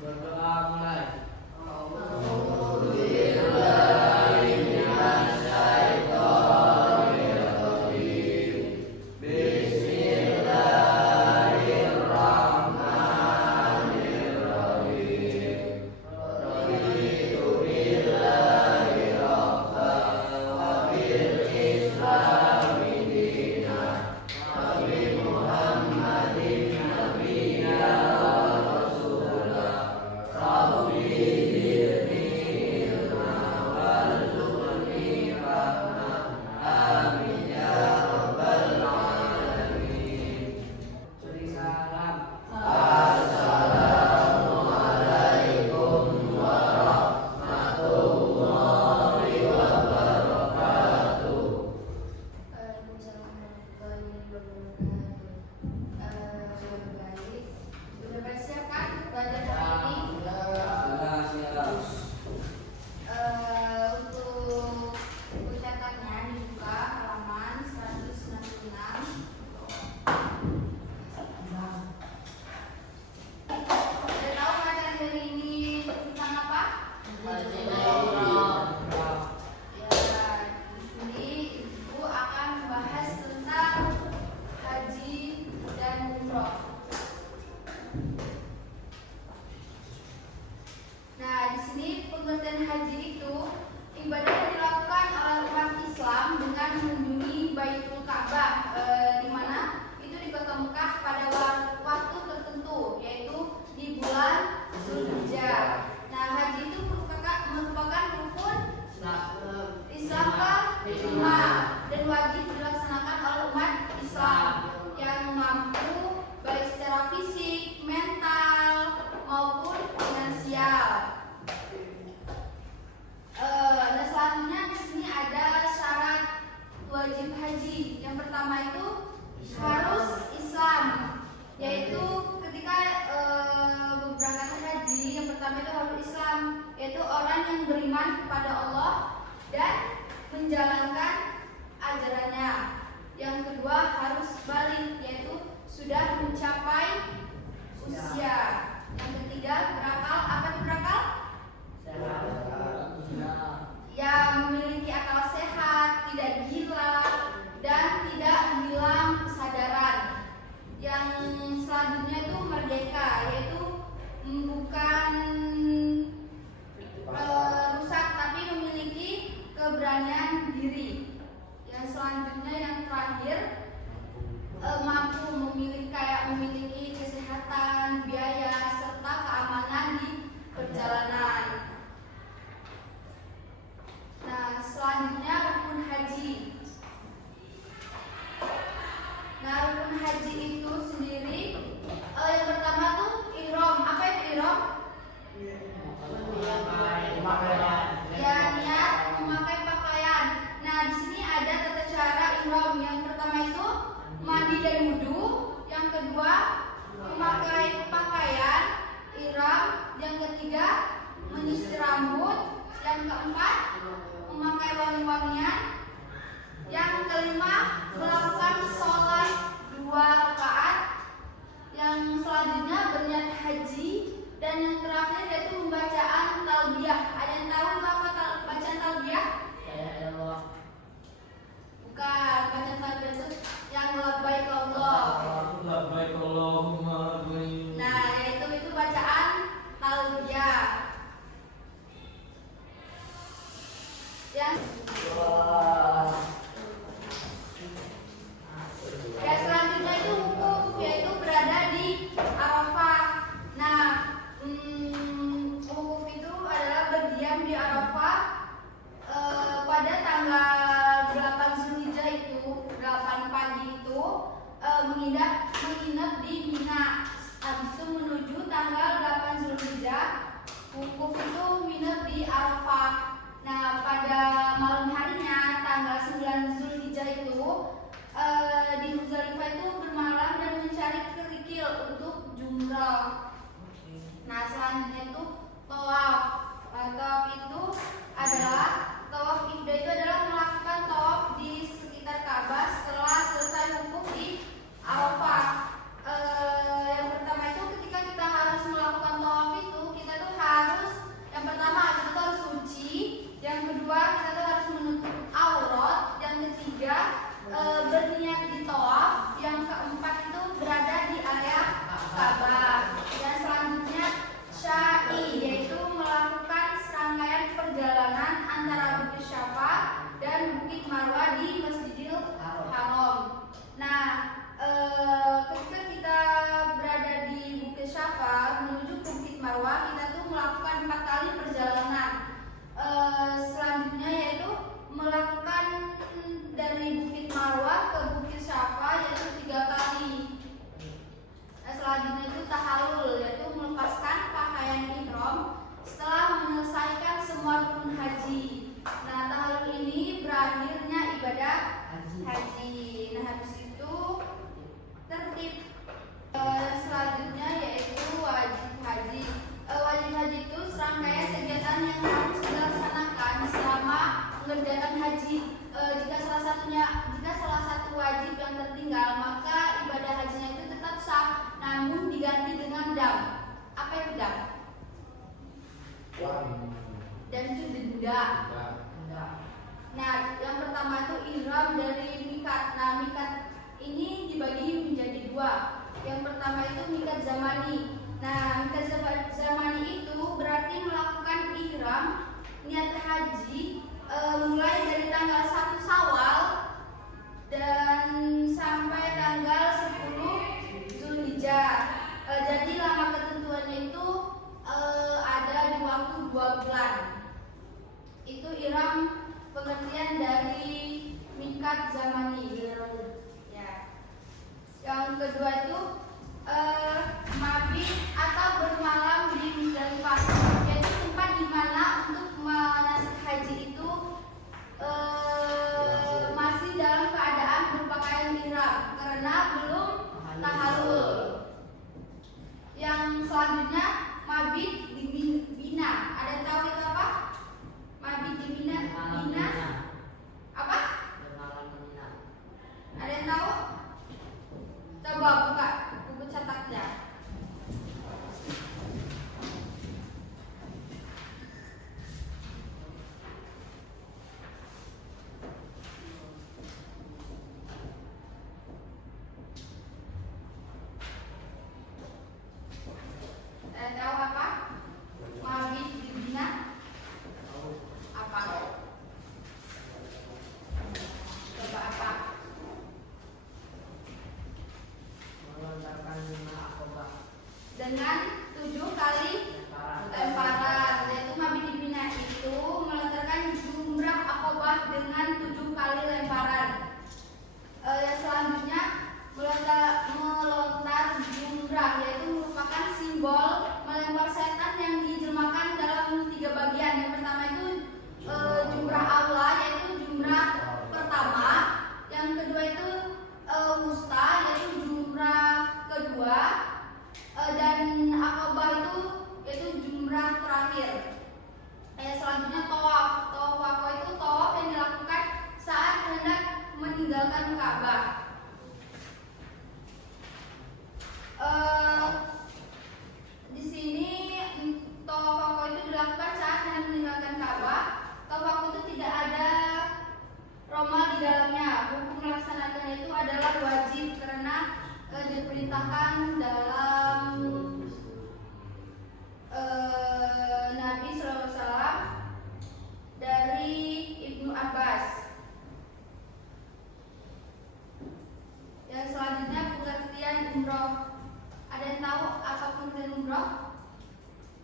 Berdoa mulai. Beri salam. Waalaikumsalam warahmatullahi wabarakatuh. Guys, sudah bersiap kan belajar hari ini? Siap. Untuk catatannya dibuka halaman 166. Sudah tahu materi hari ini tentang apa? Ya, di sini Ibu akan membahas tentang haji dan umroh. Nah, di sini pengertian haji itu ibadah yang dilakukan oleh umat Islam dengan mengunjungi Baitul Ka'bah, di mana itu di Kota Mekah pada waktu tertentu, yaitu di bulan Zulhijjah. Nah, haji itu merupakan rukun Islam kelima dan wajib dilaksanakan oleh umat Islam yang mampu baik secara fisik, mental maupun finansial. Nah, selanjutnya di sini ada syarat wajib haji. Yang pertama itu harus Islam, yaitu ketika berangkat haji, yang pertama itu harus Islam, yaitu orang yang beriman kepada Allah dan menjalankan ajarannya. Yang kedua harus balik, yaitu sudah mencapai usia. Yang ketiga berakal. Apa itu berakal? Ya, memiliki akal sehat, tidak gila, dan tidak hilang kesadaran. Yang selanjutnya itu merdeka, yaitu bukan rusak tapi memiliki keberanian diri. Yang selanjutnya yang terakhir mampu memiliki kesehatan, biaya serta keamanan di perjalanan. Nah, selanjutnya rukun haji. Nah, rukun haji itu sendiri yang pertama tuh ihram. Apa itu ihram? Ya, niat memakai pakaian. Nah, di sini ada tata cara ihram. Yang pertama itu mandi dan wudu. Yang kedua memakai pakaian ihram. Yang ketiga menyisir rambut. Yang keempat memakai wangi-wangian. Yang kelima melakukan sholat 2 rakaat. Yang selanjutnya berniat haji. Dan yang terakhir yaitu pembacaan talbiyah. Ada yang tahu apa bacaan talbiyah? Bukan, bacaan talbiyah itu yang labbaik Allah. Labbaik Allahumma labbaik. Nah, itu bacaan talbiyah. Yang selanjutnya itu wukuf, yaitu berada di Arafah. Nah, wukuf itu adalah berdiam di Arafah pada tanggal 8 Zulhijjah itu, 8 pagi itu menginap di Mina. Habis itu menuju tanggal 8 Zulhijjah, wukuf itu menginap di Arafah. Nah, pada malam harinya tanggal 9 Zulhijjah itu di Muzdalifah itu bermalam dan mencari kerikil untuk jumrah. Nah, selanjutnya itu tawaf. Tawaf itu adalah melakukan tawaf di sekitar Ka'bah setelah selesai wukuf di Arafah. Yang pertama itu ketika kita harus melakukan tawaf itu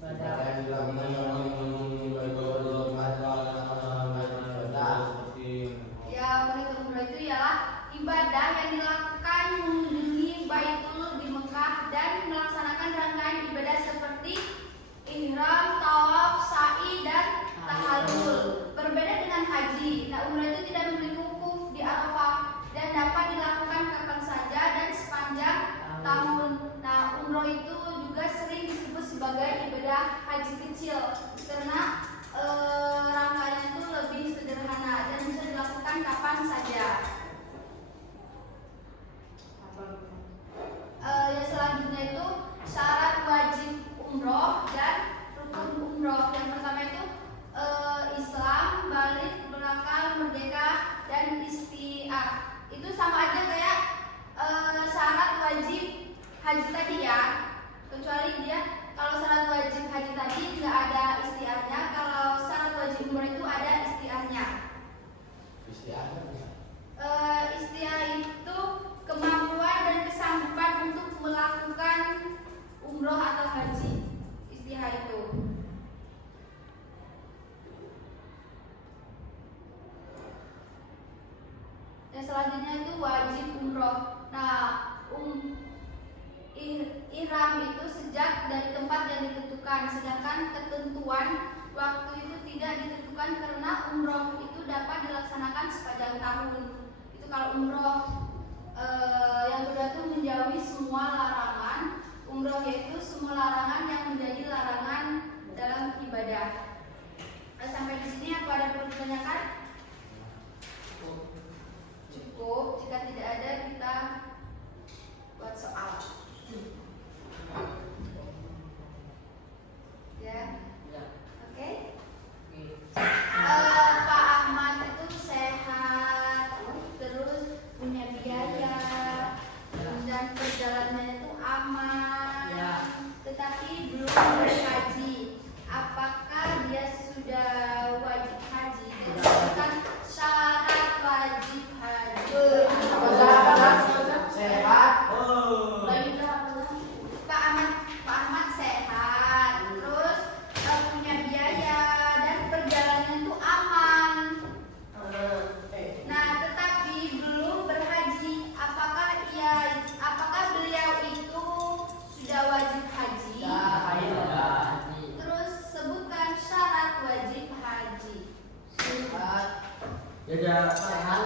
Ya, menunaikan umroh itu ialah ibadah yang dilakukan mengunjungi Baitul di Mekah dan melaksanakan rangkaian ibadah seperti ihram, tawaf, sa'i dan tahallul. Berbeda dengan haji, nah umroh itu tidak memiliki wukuf di Arafah dan dapat dilakukan kapan saja dan sepanjang tahun. Nah, umroh itu juga sering disebut sebagai ibadah haji kecil karena rangkaiannya itu lebih sederhana dan bisa dilakukan kapan saja. Yang selanjutnya itu syarat wajib umroh dan rukun umroh. Yang pertama itu Islam, balik, berakal, merdeka, dan isti'ah. Itu sama aja kayak syarat wajib haji tadi ya, kecuali dia kalau syarat wajib haji tadi nggak ada isti'ahnya, kalau syarat wajib umroh itu ada isti'ahnya. Isti'ah itu kemampuan dan kesanggupan untuk melakukan umroh atau haji. Isti'ah itu. Yang selanjutnya itu wajib umroh. Nah, ihram itu sejak dari tempat yang ditentukan, sedangkan ketentuan waktu itu tidak ditentukan karena umroh itu dapat dilaksanakan sepanjang tahun. Itu kalau umroh. Yang kedua itu menjauhi semua larangan. Umroh yaitu semua larangan yang menjadi larangan dalam ibadah. Sampai di sini apa ada perlu ditanyakan? Cukup. Jika tidak ada kita buat soal. Ya. Oke. Pak Ahmad itu sehat, terus punya biaya, dan perjalanannya itu aman, tetapi belum berhaji. Apakah dia sudah wajib haji? Dan sebutkan syarat wajib haji. Sehat. Pak Ahmad sehat, terus punya biaya dan perjalanan itu aman. Nah, tetapi belum berhaji. Apakah beliau itu sudah wajib haji? Terus sebutkan syarat wajib haji. Sehat. Sehat.